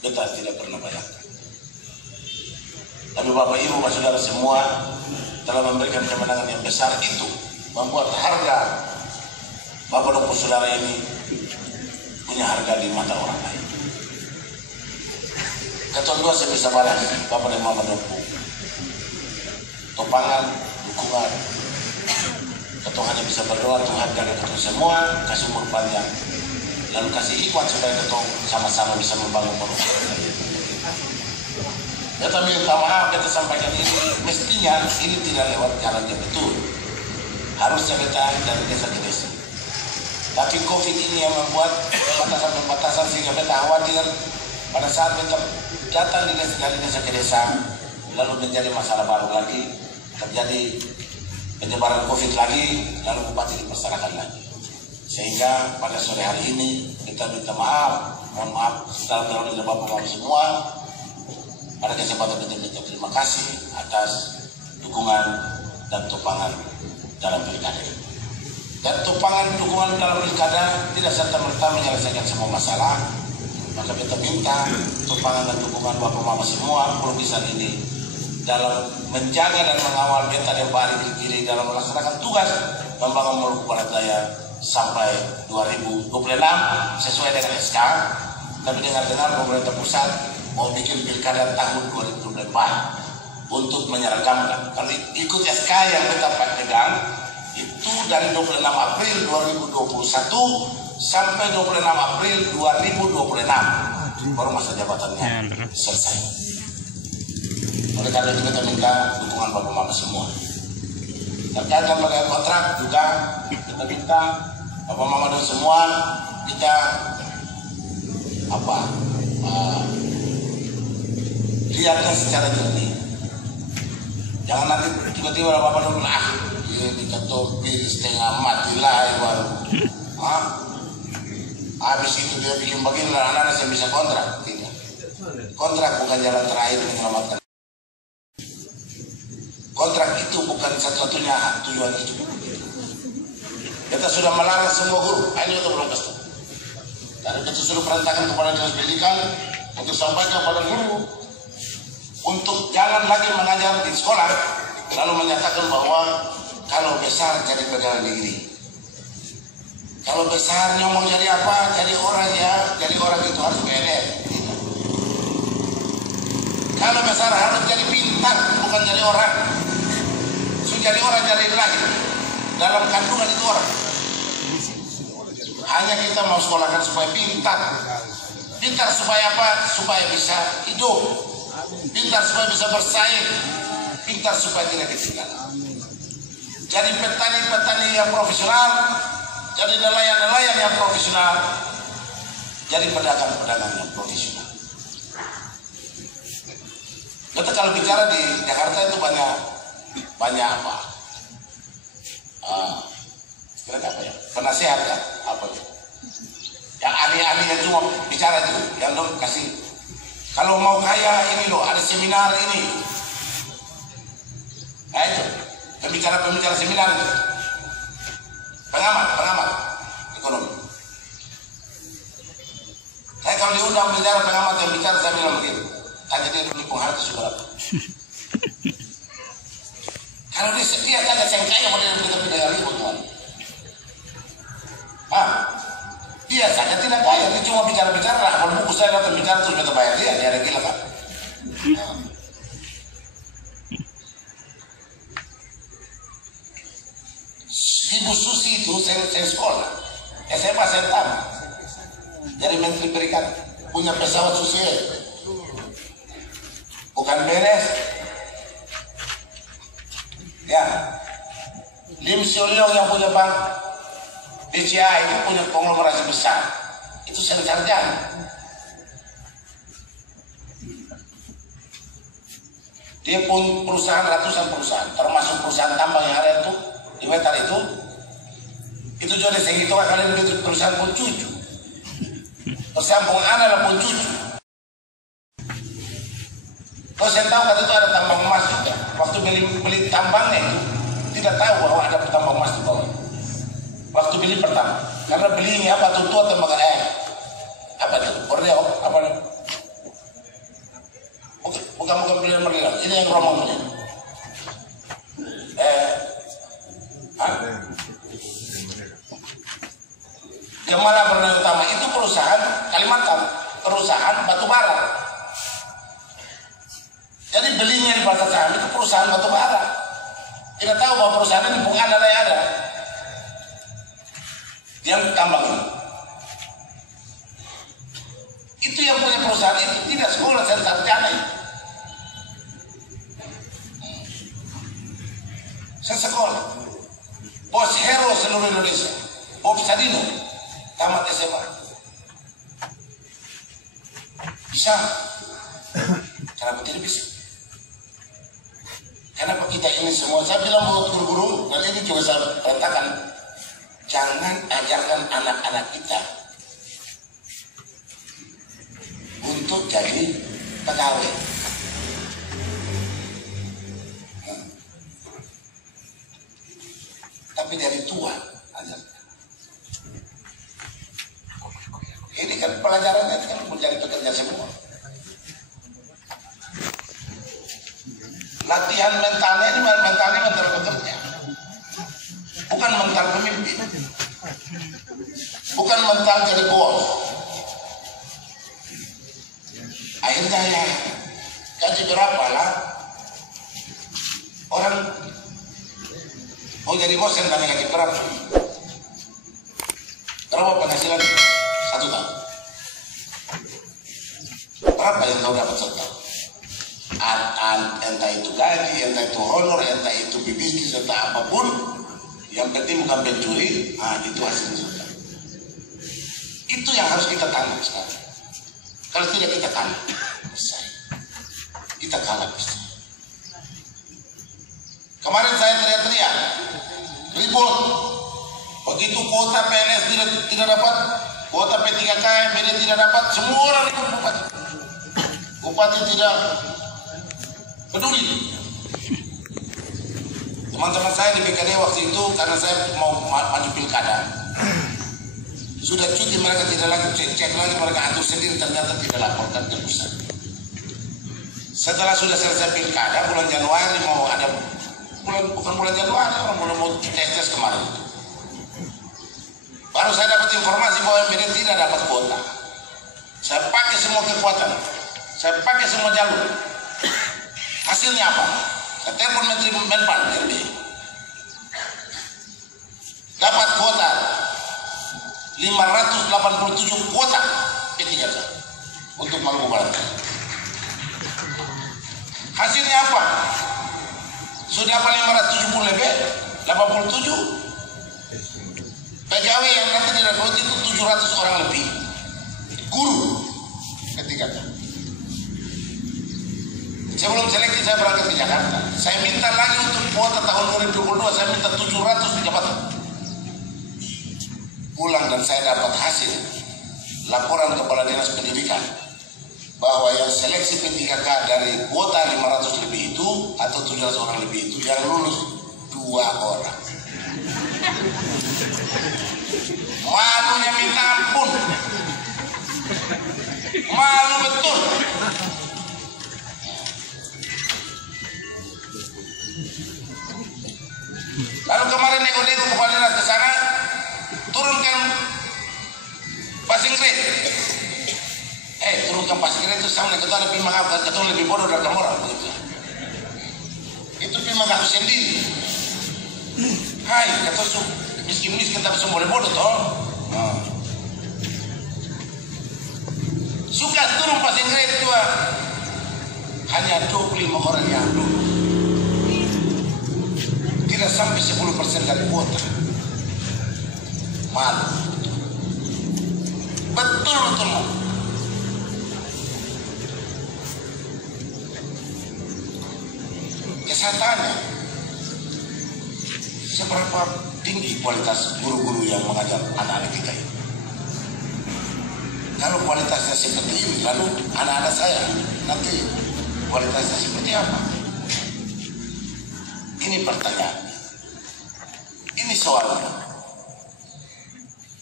kita tidak pernah bayangkan. Tapi Bapak Ibu, saudara semua telah memberikan kemenangan yang besar itu, membuat harga Bapak dan saudara ini punya harga di mata orang lain. Ketua dua saya bisa balas Bapak dan Mama Dompu, topangan, dukungan. Ketua hanya bisa berdoa Tuhan jaga ketua semua, kasih umur panjang, lalu kasih ikhwan supaya ketua sama-sama bisa membangun perusahaan. Ya, tapi minta maaf kita sampaikan ini, mestinya ini tidak lewat jalan yang betul, harusnya kita dari desa ke desa. Tapi COVID ini yang membuat pembatasan sehingga kita khawatir pada saat kita datang dari desa ke desa, lalu menjadi masalah baru lagi, terjadi penyebaran COVID lagi, lalu bupati dipersalahkan lagi. Sehingga pada sore hari ini kita minta maaf, mohon maaf sedalam-dalamnya dari Bapak-Bapak semua. Pada kesempatan kita terima kasih atas dukungan dan topangan dalam pilkada. Dan topangan dukungan dalam pilkada tidak serta-merta menyelesaikan semua masalah. Maka kita minta topangan dan dukungan Bapak-Bapak semua Pulau Kisar ini dalam menjaga dan mengawal beta dan Bari Kiri dalam melaksanakan tugas membangun Maluku Barat Daya sampai 2026 sesuai dengan SK. Tapi dengar-dengar pemerintah pusat mau bikin pilkada tahun 2024 untuk menyeragamkan. Kalau ikut SK yang kita pegang itu dari 26 April 2021 sampai 26 April 2026. baru masa jabatannya selesai. Oleh karena itu kita minta dukungan Bapak Mama semua. Terkait dengan bagian kontrak juga kita minta Bapak Mama dan semua kita lihatkan secara jernih. Jangan nanti tiba-tiba Bapak bilang diketopi setengah mati lah baru. Habis itu dia bikin begini lah, anak-anak saya bisa kontrak. Tidak. Kontrak bukan jalan terakhir menyelamatkan. Kontrak itu bukan satu-satunya tujuan hidup. Kita sudah melarang semua guru, ini itu belum pasti. Karena kita sudah perintahkan kepada dinas pendidikan untuk sampaikan kepada guru untuk jangan lagi mengajar di sekolah lalu menyatakan bahwa kalau besar jadi pegawai negeri. Kalau besarnya mau jadi apa? Jadi orang ya, jadi orang itu harus PNS. Kalau besar harus jadi pintar, bukan jadi orang. Sudah jadi orang dari lahir. Dalam kandungan itu orang. Hanya kita mau sekolahkan supaya pintar. Pintar supaya apa? Supaya bisa hidup. Pintar supaya bisa bersaing. Pintar supaya tidak ketinggalan. Jadi petani-petani yang profesional, jadi nelayan-nelayan yang profesional, jadi pedagang-pedagang yang profesional. Kita kalau bicara di Jakarta itu banyak apa? Kira-kira apa ya? Penasehat ya? Apa ya? Yang ahli-ahli yang cuma bicara itu, yang dong kasih. Kalau mau kaya ini loh, ada seminar ini. Nah itu, pembicara seminar itu. Pengamat ekonomi. Saya kalau diundang bicara pengamat yang bicara saya bilang begini, tanya dia dulu pengharga sudah apa? Kalau dia tanya saya kaya mau kita pindah ribut kan? Dia saja tidak kaya, dia cuma bicara-bicara lah. Kalau buku saya datang bicara terus kita bayar dia ada gila kan? Ibu Susi itu saya sekolah SMA saya tamat jadi menteri perikanan punya pesawat Susi bukan beres ya. Lim Siuliong yang punya bank BCA itu punya konglomerasi besar itu sarjana. Dia pun perusahaan ratusan perusahaan termasuk perusahaan tambang yang ada itu di Wetar itu jadi segitu kalian begitu perusahaan pun cucu persambung anak pun cucu. Kalau saya tahu kan itu ada tambang emas juga waktu beli tambangnya itu tidak tahu bahwa ada tambang emas di bawah waktu beli pertama karena belinya apa tuh tua tembakan apa itu Borneo apa bukan beli Merlion ini yang Romo beli Gemala Borneo Utama itu perusahaan Kalimantan, perusahaan batu bara. Jadi belinya di pasar saham itu perusahaan batu bara. Kita tahu bahwa perusahaan ini bukan ada yang tambang ini. Itu yang punya perusahaan itu tidak sekolah dan sarjana itu. Saya sekolah. Bos hero seluruh Indonesia, Bob Sadino, tamat SMA. Bisa? Kenapa tidak bisa? Kenapa kita ini semua? Saya bilang buat guru-guru, dan ini juga saya katakan, jangan ajarkan anak-anak kita untuk jadi pegawai. Tapi dari tua ajarkan. Ini kan pelajarannya kan menjadi pekerja semua. Latihan mentalnya ini mental pekerja. Bukan mental pemimpin. Bukan mental jadi bos. Akhirnya ya gaji berapa lah? Orang mau jadi bos yang tanya gaji berapa? Berapa penghasilan? 1 tahun. Berapa yang kau dapat setahun? Entah itu gaji, entah itu honor, entah itu bisnis, entah apapun, yang penting bukan pencuri. Itu hasilnya setahun. Itu yang harus kita tanggung sekarang. Kalau tidak kita kalah, kita kalah. Kemarin saya teriak-teriak, ribut. Begitu kuota PNS tidak dapat, kuota P3K MPD tidak dapat, semua orang ribut bupati. Bupati tidak peduli. Teman-teman saya di BKD waktu itu karena saya mau maju pilkada, sudah cuti mereka tidak lagi cek lagi, mereka atur sendiri, ternyata tidak laporkan ke pusat. Setelah sudah selesai pilkada bulan Januari, mau ada bukan bulan Januari, orang belum mau tes kemarin. Baru saya dapat informasi bahwa MPD tidak dapat kuota. Saya pakai semua kekuatan, saya pakai semua jalur. Hasilnya apa? Saya telepon Menteri Menpan RB. Dapat kuota 587 kuota P3K untuk Maluku Barat. Hasilnya apa? Sudah apa 570 lebih? 87 pegawai yang nanti direkrut itu 700 orang lebih. Guru P3K. Sebelum seleksi saya berangkat ke Jakarta. Saya minta lagi untuk kuota tahun 2022, saya minta 700 di jabatan. Pulang dan saya dapat hasil laporan Kepala Dinas Pendidikan bahwa yang seleksi P3K dari kuota 500 lebih itu atau 700 orang lebih itu yang lulus 2 orang. Malunya minta ampun. Malu betul. Lalu kemarin nego-nego Kepala Dinas ke sana, turunkan passing grade. Turunkan passing grade itu sama dengan kita lebih mahal, kita lebih bodoh dari kamu orang. Itu firman aku sendiri. Hai, kata miskin-miskin tapi semua boleh bodoh toh. Suka turun passing grade itu hanya 25 orang yang lulus. Tidak sampai 10% dari kuota. Malu. Betul-betul malu. Saya tanya, seberapa tinggi kualitas guru-guru yang mengajar anak-anak kita ini? Kalau kualitasnya seperti ini, lalu anak-anak saya nanti kualitasnya seperti apa? Ini pertanyaan. Ini soalnya.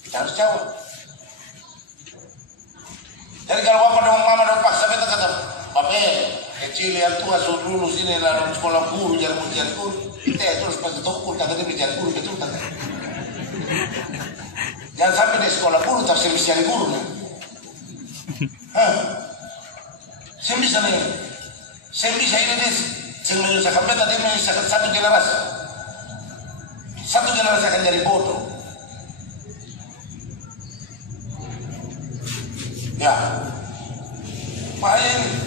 Kita harus jawab. Jadi kalau bapak dan mama dan paksa beta kata, bapak kecil yang tua suruh lulus ini lalu sekolah guru, jadi guru. Kita itu harus pasti tokul, kata dia menjadi guru, betul kata. Jangan sampai di sekolah guru, tapi saya bisa jadi guru. Saya bisa nih. Saya bisa ini deh. Saya menyusahkan beta, dia menyusahkan satu generasi. Satu generasi akan jadi bodoh. Ya, main.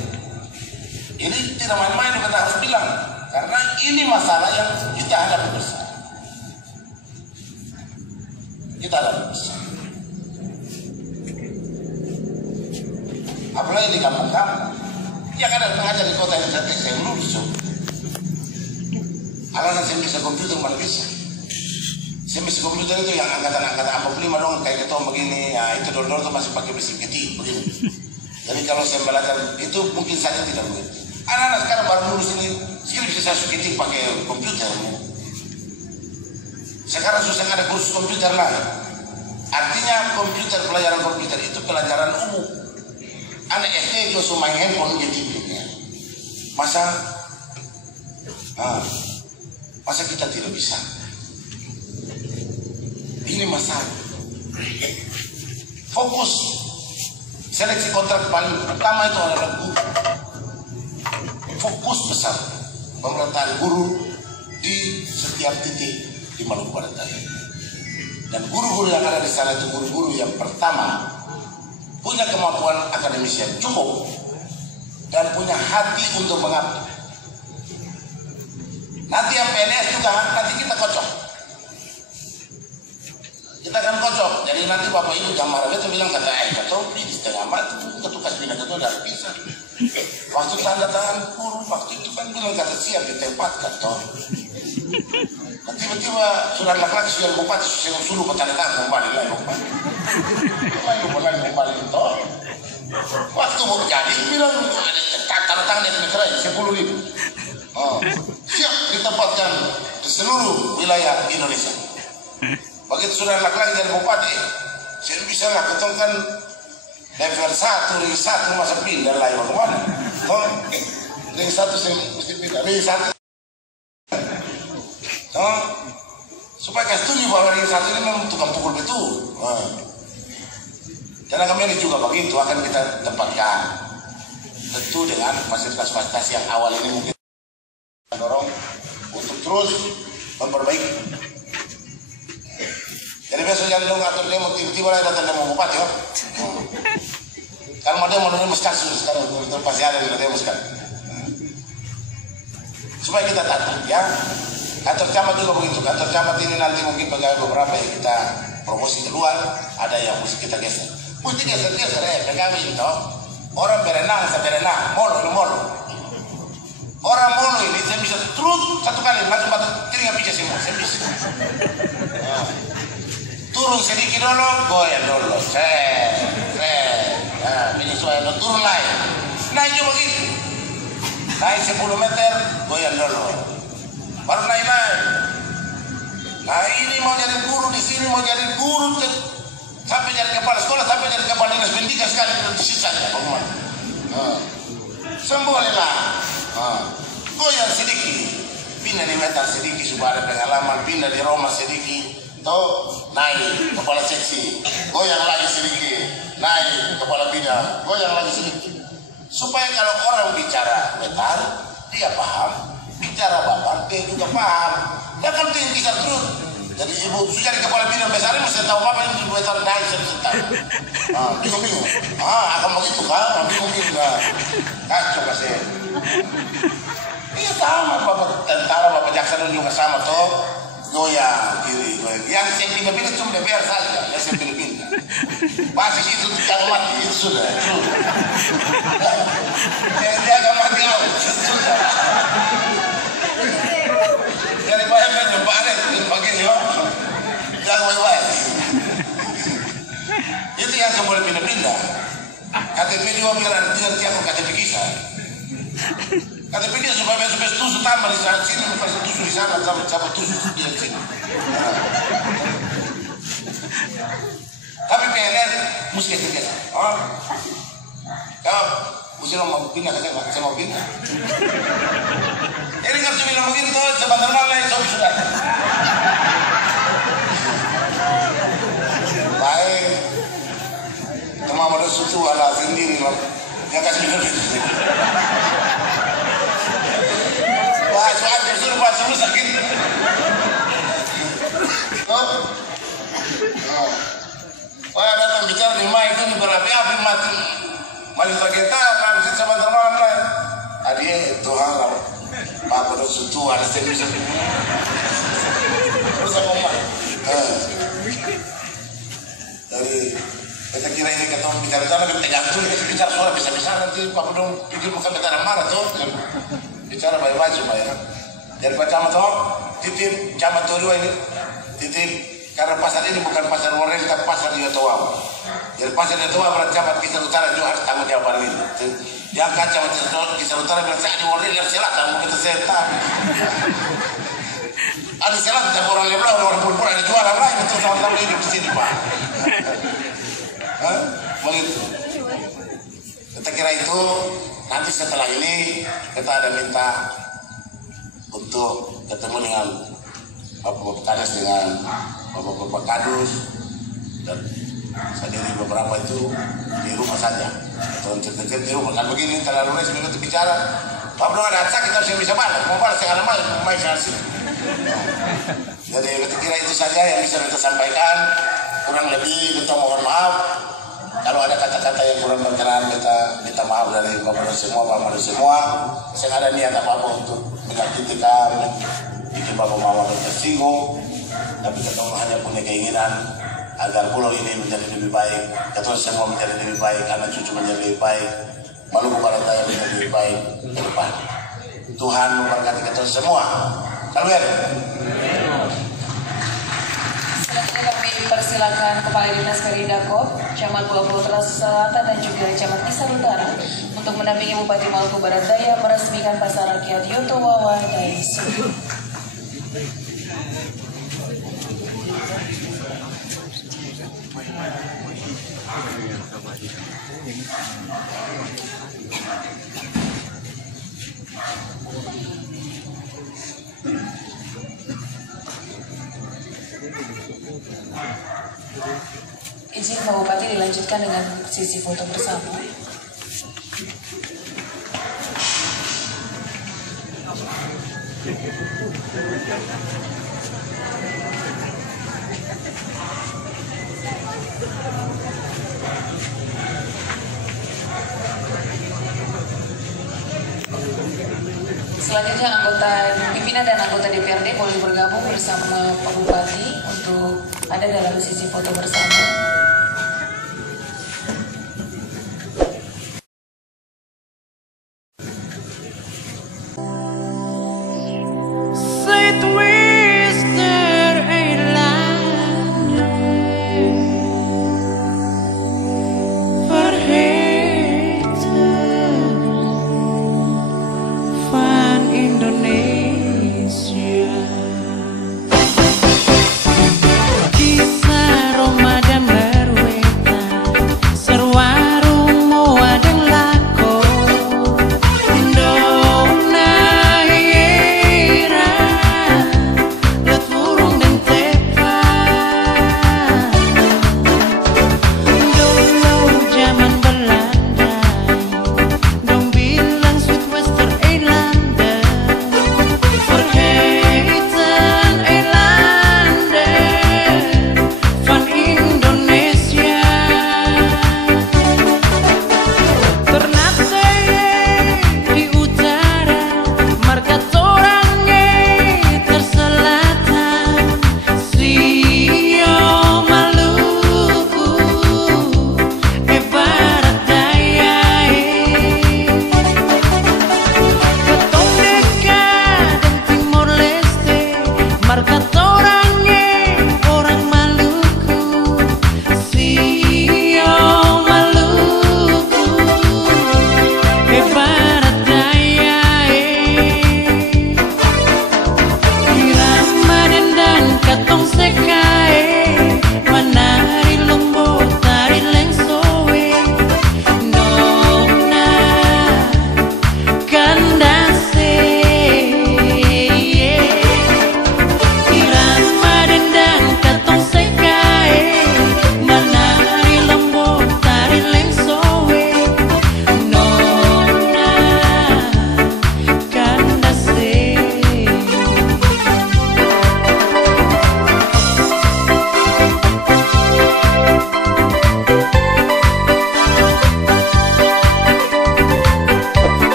Ini tidak main-main, kita harus bilang. Karena ini masalah yang kita hadapi bersama. Kita hadapi bersama. Apalagi di kampung-kampung. Yang ada pengajar di kota yang saya lulus. Anak-anak saya bisa komputer, mana bisa. Saya bisa komputer itu yang angkatan-angkatan apa beli dong kayak ketua begini, ya itu dulu tuh masih pakai mesin ketik begini. Jadi kalau saya belajar itu mungkin saja tidak begitu. Anak-anak sekarang baru lulus ini, sekarang bisa saya ketik pakai komputer. Sekarang susah ada kursus komputer lagi. Artinya komputer, pelajaran komputer itu pelajaran umum. Anak SD itu main handphone jadi masa kita tidak bisa. Ini masalah. Fokus seleksi kontrak paling pertama itu adalah guru. Fokus besar pemerintahan guru di setiap titik di Maluku Barat Daya. Dan guru-guru yang ada di sana itu guru-guru yang pertama punya kemampuan akademis yang cukup dan punya hati untuk mengabdi. Nanti yang PNS juga nanti kita kocok. Kita akan kocok. Jadi nanti Bapak Ibu yang marah itu bilang kata Topi di setengah mati ketukas bina itu dari pisah. Waktu tanda tangan pur, waktu itu kan bilang kata siap ditempatkan toh. Tiba-tiba sudah laki-laki sudah bupati suruh petani tangan kembali lagi bupati. Kembali toh. Waktu mau jadi bilang tanda tangan di negara 10.000. Siap ditempatkan di seluruh wilayah Indonesia. Begitu sudah laki-laki jadi bupati, saya bisa lah ketongkan level 1, ring 1 masa pindah lain bagaimana? Ring 1 saya mesti pindah, ring 1. Supaya kasih tunjuk bahwa ring 1 ini memang tukang pukul betul. Karena kami ini juga begitu akan kita tempatkan. Tentu dengan fasilitas-fasilitas yang awal ini mungkin dorong untuk terus memperbaiki. Jadi besok jangan lu ngatur demo tiba-tiba lagi datang demo bupati ya. Kalau mau demo mesti kasus sekarang pasti ada di demo sekarang. Supaya kita tahu ya. Kantor camat juga begitu. Kantor camat ini nanti mungkin pegawai beberapa yang kita promosi keluar, ada yang mesti kita geser. Mesti geser ya pegawai itu. Orang berenang, molo. Orang molo ini saya bisa turun satu kali langsung batu keringat pijat semua, saya bisa. Turun sedikit dulu, goyang dulu, penyesuaian turun lagi, naik juga begitu, naik 10 meter, goyang dulu, baru naik. Nah ini mau jadi guru di sini, mau jadi guru sampai jadi kepala sekolah, sampai jadi kepala dinas pendidikan sekali sisanya, bagaimana? Sembolehlah, goyang sedikit, pindah di meter sedikit supaya ada pengalaman, pindah di Roma sedikit. Toh naik kepala seksi, goyang lagi sedikit, naik kepala bidang, goyang lagi sedikit. Supaya kalau orang bicara metar, dia paham, bicara bapak, dia juga paham. Dan kalau dia bisa terus, jadi ibu sudah di kepala bidang besar ini mesti tahu apa yang metar naik sebentar. Bingung. Akan begitu kan? Bingung. Kacau kasih. Iya sama bapak tentara, bapak jaksa juga sama toh. Goyang kiri, goyang. Yang saya pindah-pindah cuma DPR saja, yang saya pindah-pindah. Masih itu jangan mati, itu sudah. Jangan mati sudah. Jadi banyak kan yang pakai, jangan baik-baik. Itu yang saya boleh pindah-pindah. KTP juga biar ada tiap KTP kita. KTP dia supaya besok tusuk tambah di sana sini, pas tusuk di sana, sama tusuk di sini. Tapi PNS mesti kita. Kalau mesti mau pindah saja, saya mau pindah. Ini kalau saya bilang begitu, sebentar malam sudah. Baik, teman pada suatu ala sendiri loh, yang kasih minum itu. Soalnya suruh pasang sakit. Wah datang bicara di mic itu berapi-api mati. Maling tergetar, habis sama teman lain. Adik Tuhan lah. Pak udah sutu ada bisa. Terus apa mak? Dari kita kira ini ketemu bicara-bicara kita gantung bicara suara bisa-bisa nanti Pak udah pikir bukan bicara marah tuh. Bicara baik-baik supaya jadi Pak Camat titip Camat dua ini titip karena pasar ini bukan pasar Worel tapi pasar di Yotowa. Jadi pasar di Yotowa berarti Camat Kisar Utara juga harus tanggung jawab ini. Yang kan Camat Kisar Utara bilang saya di Worel yang selatan mau kita setan. Ada selatan tapi orang lebar orang pun ada jualan lain itu sama-sama hidup di sini Pak. Begitu. Kita kira itu nanti setelah ini kita ada minta untuk ketemu dengan Bapak Kades dengan Bapak Kadus dan sendiri beberapa itu di rumah saja atau dekat di rumah kan begini terlalu resmi untuk bicara. Bapak belum ada acak kita bisa balas, mau balas yang ada main sih. Jadi kita kira itu saja yang bisa kita sampaikan. Kurang lebih kita mohon maaf. Kalau ada kata-kata yang kurang berkenan, kita minta maaf dari Bapak semua, Pak Madu semua. Saya ada niat apa-apa untuk menyakiti kami, bikin Bapak Mama tersinggung. Tapi kita hanya punya keinginan agar pulau ini menjadi lebih baik, kita semua menjadi lebih baik, anak cucu menjadi lebih baik, Maluku Barat Daya menjadi lebih baik ke depan. Tuhan memberkati kita semua. Amin. Selanjutnya kami persilakan Kepala Dinas Keridakop, Camat Pulau Putra Selatan dan juga Camat Kisar Utara untuk mendampingi Bupati Maluku Barat Daya meresmikan Pasar Rakyat Yotowawa Daisu. Izin Pak Bupati dilanjutkan dengan sesi foto bersama. Selanjutnya pimpinan dan anggota DPRD boleh bergabung bersama Pak Bupati untuk ada dalam sesi foto bersama.